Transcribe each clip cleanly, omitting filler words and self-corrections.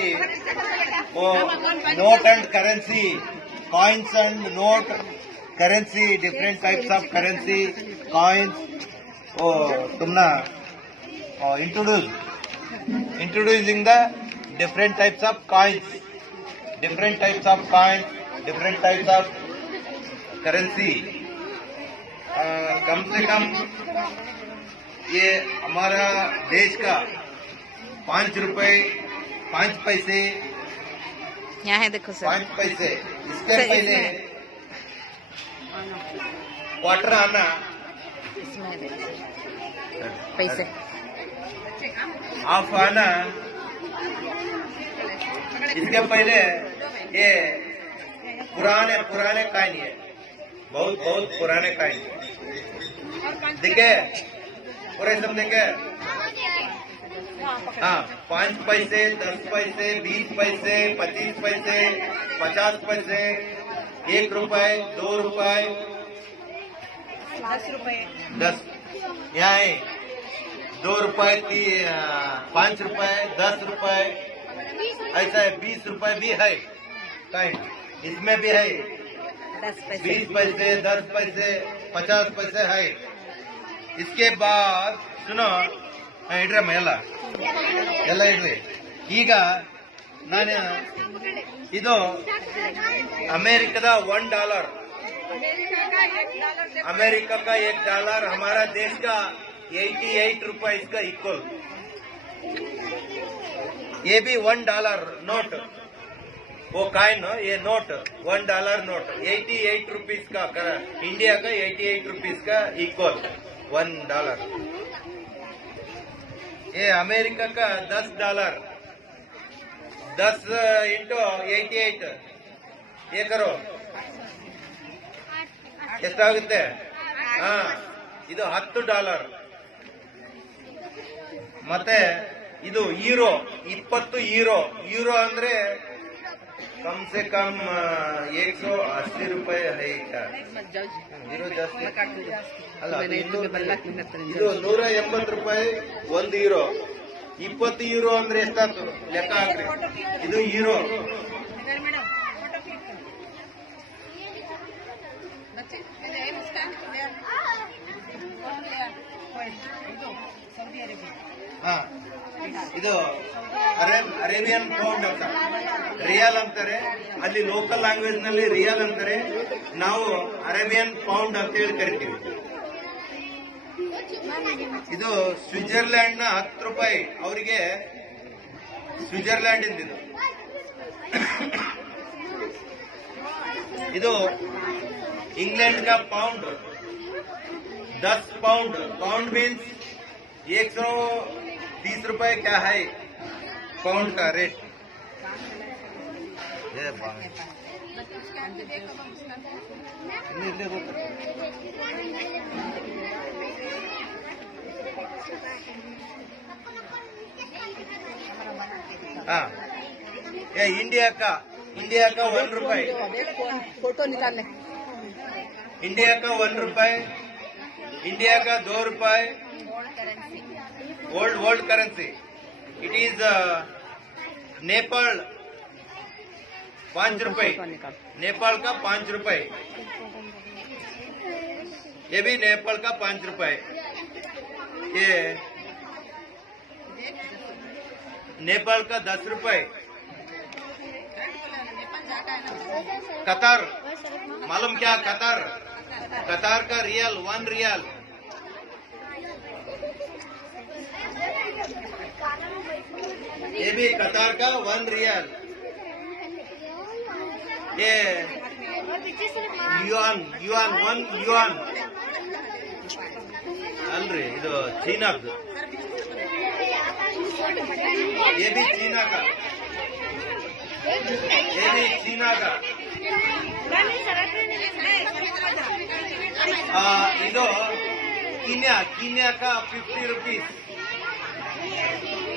की वो note and currency, coins and note, currency, different types of currency, coins, वो तुमना introducing the different types of coins, different types of coins, different types of currency. कम से कम ये हमारा देश का 5 रुपए 5 पैसे यहाँ है, देखो सर 5 पैसे, इसके पहले क्वार्टर आना, इसमें पैसे हाफ आना, इसके पहले ये पुराने कॉइन है, बहुत पुराने कॉइन देखे, पूरे सब देखे। हाँ, 5 पैसे, 10 पैसे, 20 पैसे, 25 पैसे, 50 पैसे, 1 रुपए, 2 रुपए, 10 रुपए, 10 यहाँ है, 2 रुपए की 5 रुपए, 10 रुपए, ऐसा है। 20 रुपए भी है कॉइन, इसमें भी है 20 पैसे, 10 पैसे, 50 पैसे है। इसके बाद सुनो, ಇಡ್ರಮ್ಮ ಎಲ್ಲ ಇಡ್ರಿ। ಈಗ ನಾನು ಇದು अमेरिका का $1, अमेरिका का $1 हमारा देश का 88 रुपए इसका इक्वल। ये भी $1 नोट, वो कॉइन, ये नोट $1 नोट 88 रुपीज का, इंडिया का 88 रुपीज का इक्वल $1। ये अमेरिका का $10, 10 इंटू 88 ये करो ಎಷ್ಟಾಗುತ್ತೆ? ಹಾ, ಇದು $10। ಮತ್ತೆ ಇದು ಯೂರೋ, 20 ಯೂರೋ ಅಂದ್ರೆ कम से कम 180 रुपए है क्या? ಯೂರೋ ಜಾಸ್ತಿ ಅಲ್ಲ, ಇದು 180 ರೂಪಾಯಿ 1 ಯೂರೋ। 20 ಯೂರೋ ಅಂದ್ರೆ ಎಷ್ಟಾಗ್ತದೆ ಲೆಕ್ಕ ಹಾಕ್ರಿ। ಇದು ಯೂರೋ, ಹಾ, ಇದು ಅರೇಬಿಯನ್ ಪೌಂಡ್ ಅಂತ, ರಿಯಾಲ್ ಅಂತಾರೆ ಅಲ್ಲಿ, ಲೋಕಲ್ ಲ್ಯಾಂಗ್ವೇಜ್ ನಲ್ಲಿ ರಿಯಾಲ್ ಅಂತಾರೆ, ನಾವು ಅರೇಬಿಯನ್ ಪೌಂಡ್ ಅಂತ ಹೇಳಿ ಕರಿತೀವಿ। ಇದು ಸ್ವಿಟ್ಜರ್ಲ್ಯಾಂಡ್ ನ 10 ರೂಪಾಯಿ, ಅವರಿಗೆ ಸ್ವಿಟ್ಜರ್ಲ್ಯಾಂಡ್ ಇಂದಿದು। ಇದು इंग्लैंड का पाउंड, 10 पाउंड, पाउंड मीन्स 130 रुपए क्या है पाउंड का रेट। हाँ, ये इंडिया का 1 रुपए, फोटो निकालने, इंडिया का 1 रुपए, इंडिया का 2 रुपए, world currency. It is Nepal 5 रुपए, नेपाल का 5 रुपए, ये भी नेपाल का 5 रुपए। ये नेपाल का 10 रुपए। कतर, मालूम क्या कतर का रियल 1 रियल। ये भी कतर का 1 रियल। ये युआन 1 युआन अल्री, ಇದು ಚೀನಾದ್ದು, ये भी चीना का, ये भी चीना का। ಇದು कीनिया का 50 रुपीज,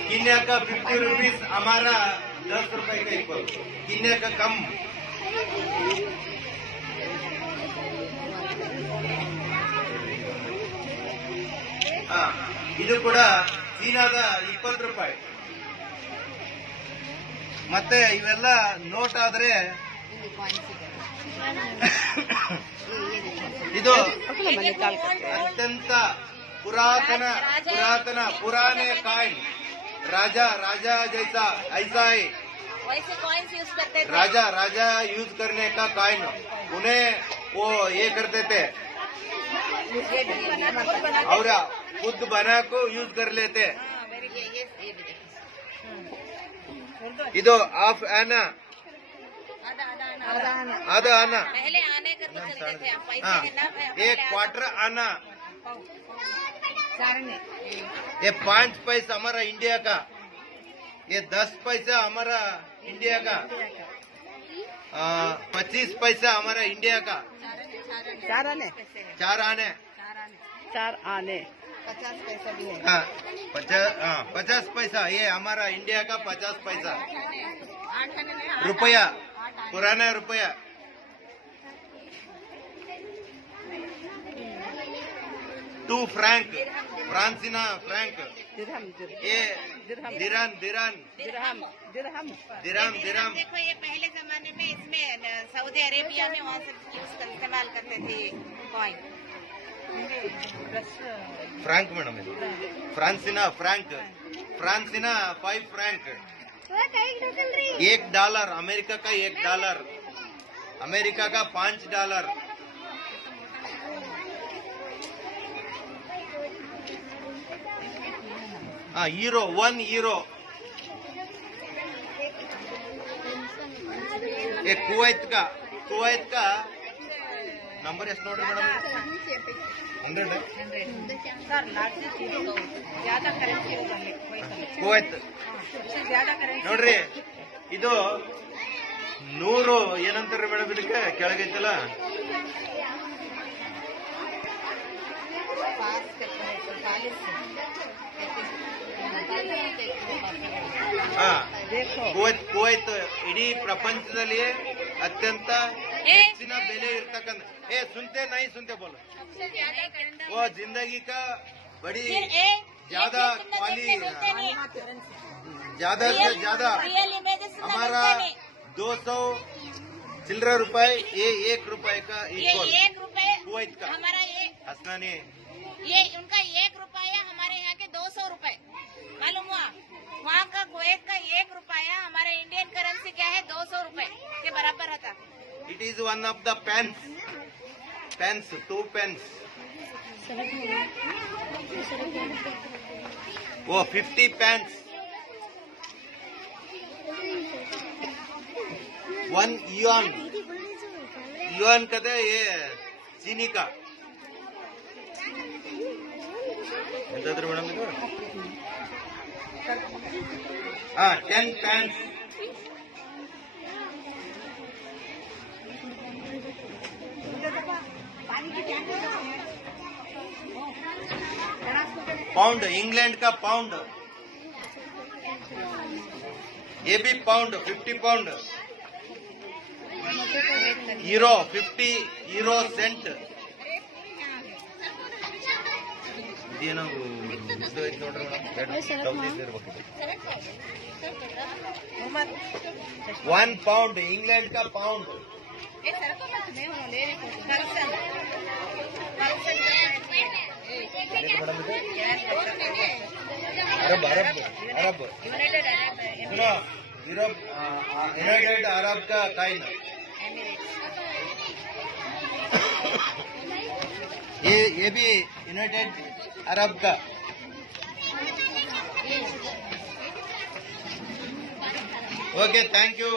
कीनिया का 50 रुपीज हमारा 10 रुपए का इक्वल, कीनिया का कम। ಇದು ಕೂಡ ಚೀನಾದ 20 ರೂಪಾಯಿ। ಮತ್ತೆ ಇವೆಲ್ಲ ನೋಟ್ ಆದ್ರೆ ಇದು ಅತ್ಯಂತ पुराने कॉइन राजा जैसा ऐसा है। वैसे कॉइन्स यूज करते थे। राजा यूज करने का कॉइन उन्हें वो ये करते थे और खुद बना को यूज कर लेते। इधो हाफ आना आधा आना पहले आने करके चलते थे। अब पैसे हाँ, है ना, एक क्वार्टर आना। ये 5 पैसा हमारा इंडिया का, ये 10 पैसा हमारा इंडिया का, 25 पैसा हमारा इंडिया का। 4 आने 50 पैसा भी है। हाँ 50 पैसा ये हमारा इंडिया का 50 पैसा रुपया, पुराना रुपया। टू फ्रैंक, फ्रांसीना फ्रैंक, ये दिरान देखो ये पहले जमाने में इसमें सऊदी अरेबिया में वहाँ से इस्तेमाल करते थे कॉइन। फ्रैंक मैडम है, फ्रांसीना फ्रैंक, फ्रांसीना 5 फ्रैंक। $1 अमेरिका का, $1 अमेरिका का, $5। हाँ हीरो, 1 हीरो। ये कुवैत का नंबर ಎಷ್ಟು ನೋಡ್ರಿ ಮೇಡಮ್? 100 ज्यादा करेंसी होगा ಕುವೈತ್ ज्यादा करेंसी ನೋಡ್ರಿ ಇದು 100 ಏನಂತಾರ್ರಿ ಮೇಡಮ್ ಇದಕ್ಕೆ ಕೆಳಗೈತಲ್ಲ? ಕುವೈತ್ ಇಡೀ ಪ್ರಪಂಚದಲ್ಲಿಯೇ ಅತ್ಯಂತ ಹೆಚ್ಚಿನ ಬೆಲೆ ಇರ್ತಕ್ಕಂಥ ಸುಂತೆ ನೈ ಸುಂತೆ ಬೋಲ वो जिंदगी का बड़ी ज्यादा वाली ज्यादा से ज्यादा हमारा 200 चिल्ड्रन रुपए, ये ₹1 का इक्वल कुवैत का हमारा ये हसनानी ये उनका ₹1 हमारे यहाँ के 200 रुपए मालूम हुआ। वहाँ का कुवैत का ₹1 हमारे इंडियन करेंसी क्या है 200 रुपए के बराबर रहता। It is one of the pence 2 pence. वो 50 पेन्स 1 युआन कहते ये चीनी का ಎಂತಾದ್ರೂ ಮೇಡಮ್ ಇದು? 10 पेन्स। पाउंड, इंग्लैंड का पाउंड, ये भी pound 50 pound. Euro 50 euro cent. ಇದೇನೋ ಇದು ಐತೆ ನೋಡ್ರಿ ಮೇಡಮ್, 1 पाउंड इंग्लैंड का पाउंड। अरब सुनो, यूनाइटेड अरब का कॉइन, ये भी यूनाइटेड अरब का। Okay, thank you.